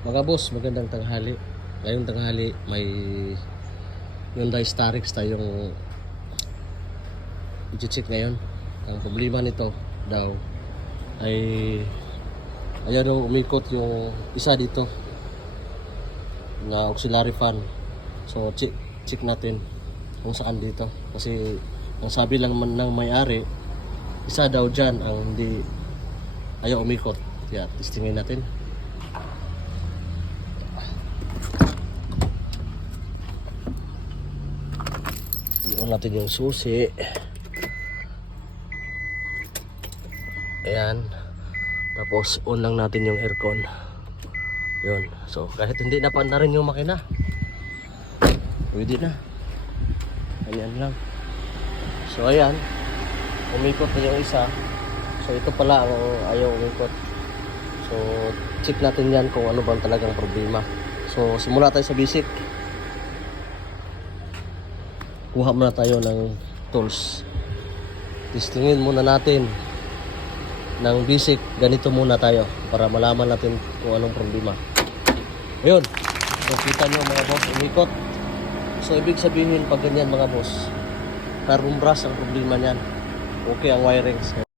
Mga boss, magandang tanghali. Ngayong tanghali may Hyundai Starix tayong i-check ngayon. Ang problema nito daw ay ayaw daw umikot yung isa dito na auxiliary fan. So check, check natin kung saan dito. Kasi ang sabi lang man ng may-ari, isa daw dyan ang hindi ayaw umikot. Kaya testingin natin. Iyon natin yung susi. Ayan. Tapos on lang natin yung aircon. Yun. So kahit hindi na na rin yung makina. Pwede na. Ayan lang. So ayan. Umikot na yung isa. So ito pala ang ayaw umikot. So check natin yan kung ano bang talagang problema. So simula tayo sa basic. Kuha muna tayo ng tools. Testingin muna natin ng basic. Ganito muna tayo para malaman natin kung anong problema. Ayun. So kita nyo mga boss, umikot. So ibig sabihin pag ganyan mga boss, brush ang problema niyan. Okay ang wirings.